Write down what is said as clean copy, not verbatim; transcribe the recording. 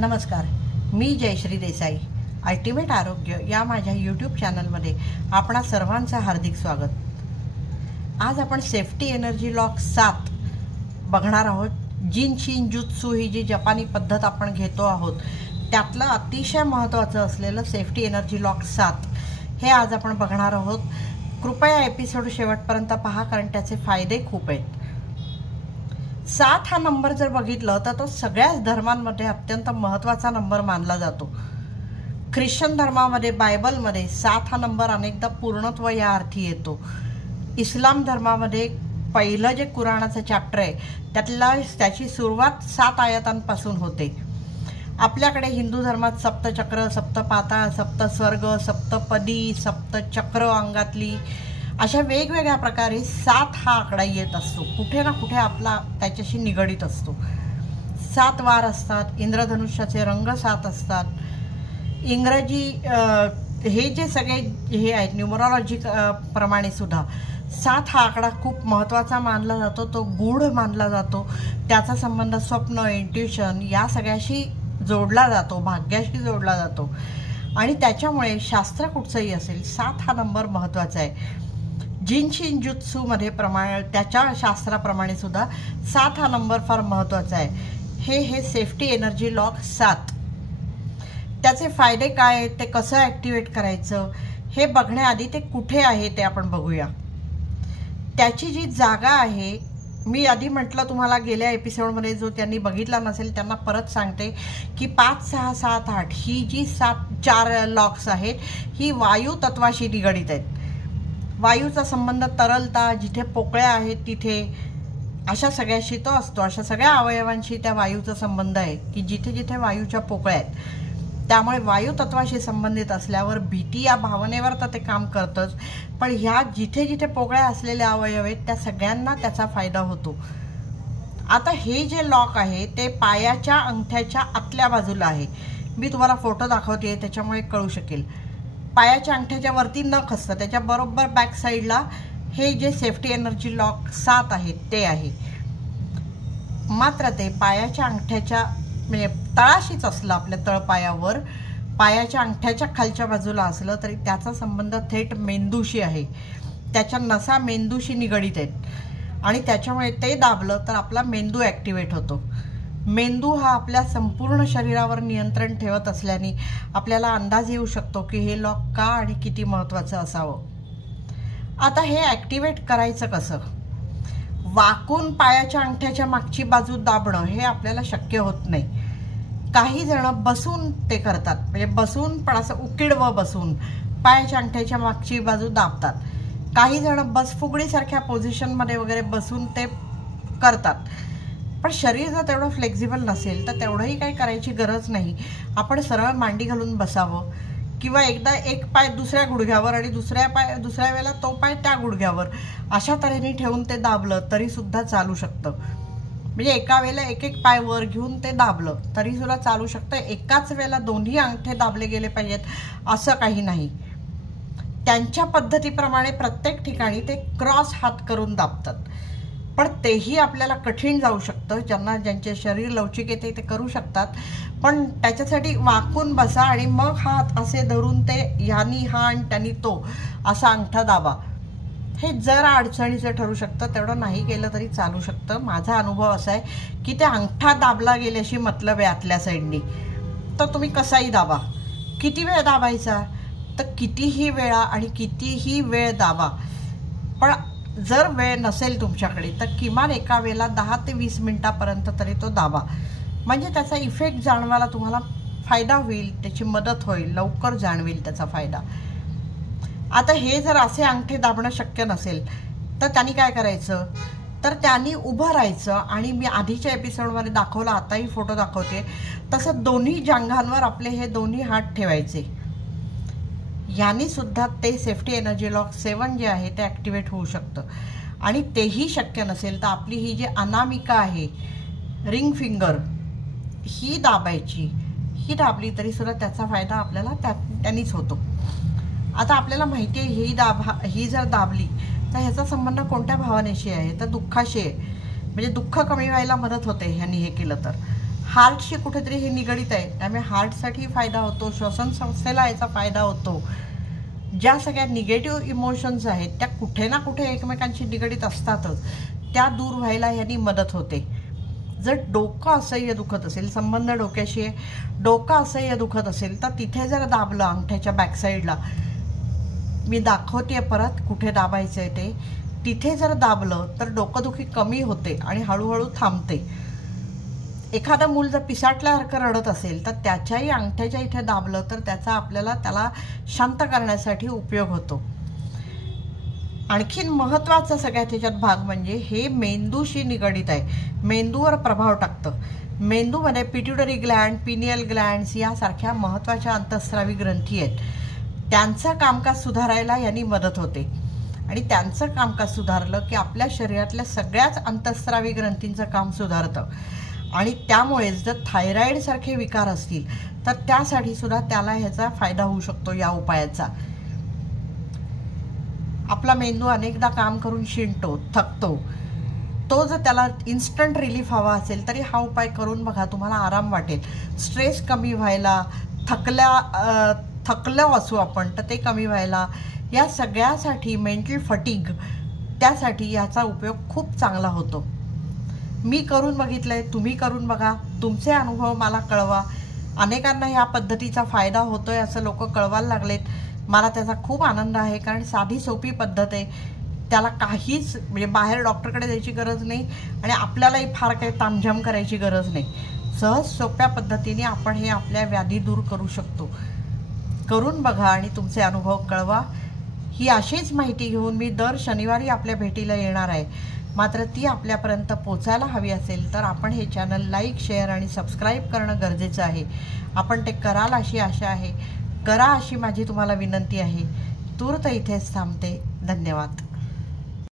नमस्कार, मी जयश्री देसाई. अल्टिमेट आरोग्य या माझ्या यूट्यूब चॅनलमध्ये आपणा सर्वांचं हार्दिक स्वागत. आज आपण सेफ्टी एनर्जी लॉक 7 बघणार आहोत. जिन शिन जुत्सू ही जी जपानी पद्धत आपण घेतो आहोत त्यातलं अतिशय महत्त्वाचं असलेलं सेफ्टी एनर्जी लॉक 7 हे आज आपण बघणार आहोत. कृपया एपिसोड शेवटपर्यंत पहा, कारण त्याचे फायदे खूप आहेत. 7 हा नंबर जर बघितलं तर तो सगळ्याच धर्मांमध्ये अत्यंत महत्त्वाचा नंबर मानला जातो. ख्रिश्चन धर्मामध्ये, बायबलमध्ये 7 हा नंबर अनेकदा पूर्णत्व या अर्थी येतो. इस्लाम धर्मामध्ये पहिलं जे कुराणाचं चॅप्टर आहे त्याची सुरुवात 7 आयतांपासून होते. आपल्याकडे हिंदू धर्मात सप्तचक्र, सप्तपाताळ, सप्तस्वर्ग, सप्तपदी, सप्तचक्र अंगातली अशा वेगवेगळ्या प्रकारे 7 हा आकडा येत असतो. कुठे ना कुठे आपला त्याच्याशी निगडीत असतो. 7 वार असतात. इंद्रधनुष्याचे रंग 7 असतात. इंग्रजी हे जे सगळे हे आहेत न्यूमरॉलॉजी प्रमाणे सुद्धा 7 हा आकडा खूप महत्त्वाचा मानला जातो. तो गूढ मानला जातो. त्याचा संबंध स्वप्न, इंट्युशन या सगळ्याशी जोडला जातो, भाग्याशी जोडला जातो. आणि त्याच्यामुळे शास्त्र कुठचंही असेल 7 हा नंबर महत्त्वाचा आहे. जिन शिन जुत्सूमध्ये त्याच्या शास्त्राप्रमाणे सुद्धा 7 हा नंबर फार महत्त्वाचा आहे. हे सेफ्टी एनर्जी लॉक 7 त्याचे फायदे काय आहेत, ते कसं ॲक्टिवेट करायचं हे बघण्याआधी ते कुठे आहे ते आपण बघूया. त्याची जी जागा आहे, मी आधी म्हटलं तुम्हाला गेल्या एपिसोडमध्ये, जो त्यांनी बघितला नसेल त्यांना परत सांगते की 5, 6, 7, 8 ही जी 4 लॉक्स आहेत ही वायू तत्वाशी निगडीत आहेत. वायूचा संबंध तरलता, जिथे पोकळ्या आहेत तिथे, अशा सगळ्याशी तो असतो. अशा सगळ्या अवयवांशी त्या वायूचा संबंध आहे की जिथे जिथे वायूच्या पोकळ्या आहेत. त्यामुळे वायू तत्वाशी संबंधित असल्यावर भीती या भावनेवर तर ते काम करतंच, पण ह्या जिथे जिथे पोकळ्या असलेल्या अवयव आहेत त्या सगळ्यांना त्याचा फायदा होतो. आता हे जे लॉक आहे ते पायाच्या अंगठ्याच्या आतल्या बाजूला आहे. मी तुम्हाला फोटो दाखवते त्याच्यामुळे कळू शकेल. पायाच्या अंगठ्याच्या वरती नख असतं, त्याच्या बरोबर बॅक साईडला हे जे सेफ्टी एनर्जी लॉक 7 आहे ते आहे. मात्र ते पायाच्या अंगठ्याच्या म्हणजे तळाशीच असलं, आपल्या तळपायावर पायाच्या अंगठ्याच्या खालच्या बाजूला असलं तरी त्याचा संबंध थेट मेंदूशी आहे. त्याच्या नसा मेंदूशी निगडीत आहेत आणि त्याच्यामुळे ते दाबलं तर आपला मेंदू ॲक्टिवेट होतो. मेंदू हा आपल्या संपूर्ण शरीरावर नियंत्रण ठेवत असल्याने आपल्याला अंदाज येऊ शकतो की हे लॉक का आणि किती महत्त्वाचं असावं. आता हे ॲक्टिवेट करायचं कसं? वाकून पायाच्या अंगठ्याच्या मागची बाजू दाबणं हे आपल्याला शक्य होत नाही. काही जण बसून ते करतात, म्हणजे बसून पण असं उकिडवं बसून पायाच्या अंगठ्याच्या मागची बाजू दाबतात. काही जण बसफुगडीसारख्या पोझिशनमध्ये वगैरे बसून ते करतात. पण शरीर जर तेवढं फ्लेक्झिबल नसेल तर तेवढंही काही करायची गरज नाही. आपण सरळ मांडी घालून बसावं किंवा एकदा एक पाय दुसऱ्या गुडघ्यावर आणि दुसऱ्या वेळेला तो पाय त्या गुडघ्यावर अशा तऱ्हेने ठेवून ते दाबलं तरीसुद्धा चालू शकतं. म्हणजे एका वेळेला एक पाय वर घेऊन ते दाबलं तरीसुद्धा चालू शकतं. एकाच वेळेला दोन्ही अंगठे दाबले गेले पाहिजेत असं काही नाही. त्यांच्या पद्धतीप्रमाणे प्रत्येक ठिकाणी ते क्रॉस हात करून दाबतात, पण तेही आपल्याला कठीण जाऊ शकतं. ज्यांचे शरीर लवचिक येते ते करू शकतात, पण त्याच्यासाठी वाकून बसा आणि मग हात असे धरून ते ह्यानी हा आणि त्यांनी तो असा अंगठा दाबा. हे जरा अडचणीचं ठरू शकतं, तेवढं नाही केलं तरी चालू शकतं. माझा अनुभव असा आहे की ते अंगठा दाबला गेल्याशी मतलब आहे आतल्या साईडनी, तर तुम्ही कसाही दाबा. किती वेळ दाबायचा? तर कितीही वेळा आणि कितीही वेळ दाबा. पण जर वेळ नसेल तुमच्याकडे तर किमान एका वेळेला 10 ते 20 मिनिटापर्यंत तरी तो दाबा. म्हणजे त्याचा इफेक्ट जाणवायला तुम्हाला फायदा होईल, त्याची मदत होईल, लवकर जाणवेल त्याचा फायदा. आता हे जर असे अंगठे दाबणं शक्य नसेल तर त्यांनी काय करायचं, तर त्यांनी उभं राहायचं आणि मी आधीच्या एपिसोडमध्ये दाखवलं, आताही फोटो दाखवते तसं दोन्ही जांघांवर आपले हे दोन्ही हात ठेवायचे. याने सुद्धा ते सेफ्टी एनर्जी लॉक 7 जे आहे ते ॲक्टिवेट होऊ शकतं. आणि तेही शक्य नसेल तर आपली ही जी अनामिका आहे, रिंग फिंगर, ही दाबायची. ही दाबली तरीसुद्धा त्याचा फायदा आपल्याला त्यांनीच होतो. आता आपल्याला माहिती आहे ही जर दाबली तर ह्याचा संबंध कोणत्या भावनेशी आहे, तर दुःखाशी आहे. म्हणजे दुःख कमी व्हायला मदत होते ह्यांनी हे केलं तर. हार्टशी कुठेतरी हे निगडित आहे, त्यामुळे हार्टसाठी फायदा होतो, श्वसन संस्थेला याचा फायदा होतो. ज्या सगळ्या निगेटिव्ह इमोशन्स आहेत त्या कुठे ना कुठे एकमेकांशी निगडित असतातच, त्या दूर व्हायला ह्यांनी मदत होते. जर डोकं असह्य दुखत असेल, संबंध डोक्याशी आहे, डोकं असह्य दुखत असेल तर तिथे जर दाबलं अंगठ्याच्या बॅकसाईडला, मी दाखवते परत कुठे दाबायचं आहे ते, तिथे जर दाबलं तर डोकंदुखी कमी होते आणि हळूहळू थांबते. एखादं मूल जर पिसाटल्यासारखं रडत असेल तर त्याच्याही अंगठ्याच्या इथे दाबलं तर त्याला शांत करण्यासाठी उपयोग होतो. आणखीन महत्त्वाचा सगळ्यात ह्याच्यात भाग म्हणजे हे मेंदूशी निगडित आहे, मेंदूवर प्रभाव टाकतं. मेंदूमध्ये पिट्युटरी ग्लँड, पिनियल ग्लँड्स यासारख्या महत्त्वाच्या अंतःस्रावी ग्रंथी आहेत. त्यांचं कामकाज सुधारायला यांनी मदत होते आणि त्यांचं कामकाज सुधारलं की आपल्या शरीरातल्या सगळ्याच अंतःस्रावी ग्रंथींचं काम सुधारतं. आणि त्यामुळेच जर थायरॉईडसारखे विकार असतील तर त्यासाठी सुद्धा त्याला ह्याचा फायदा होऊ शकतो या उपायाचा. आपला मेंदू अनेकदा काम करून शिणतो, थकतो. तो जर त्याला इन्स्टंट रिलीफ हवा असेल तरी हा उपाय करून बघा, तुम्हाला आराम वाटेल. स्ट्रेस कमी व्हायला, थकलं असू आपण तर ते कमी व्हायला, या सगळ्यासाठी मेंटल फटीग त्यासाठी याचा उपयोग खूप चांगला होतो. मी करून बघितलंय, तुम्ही करून बघा, तुमचे अनुभव मला कळवा. अनेकांना ह्या पद्धतीचा फायदा होतोय असं लोक कळवायला लागलेत. मला त्याचा खूप आनंद आहे, कारण साधी सोपी पद्धत आहे. त्याला काहीच म्हणजे बाहेर डॉक्टरकडे जायची गरज नाही आणि आपल्यालाही फार काही तामझाम करायची गरज नाही. सहज सोप्या पद्धतीने आपण हे आपल्या व्याधी दूर करू शकतो. करून बघा आणि तुमचे अनुभव कळवा. ही अशीच माहिती घेऊन मी दर शनिवारी आपल्या भेटीला येणार आहे. मात्र ती आपल्यापर्यंत पोचायला हवी असेल तर आपण हे चॅनल लाईक, शेअर आणि सबस्क्राईब करणं गरजेचं आहे. आपण ते कराल अशी आशा आहे. करा अशी माझी तुम्हाला विनंती आहे. तूर्त इथेच थांबते. धन्यवाद.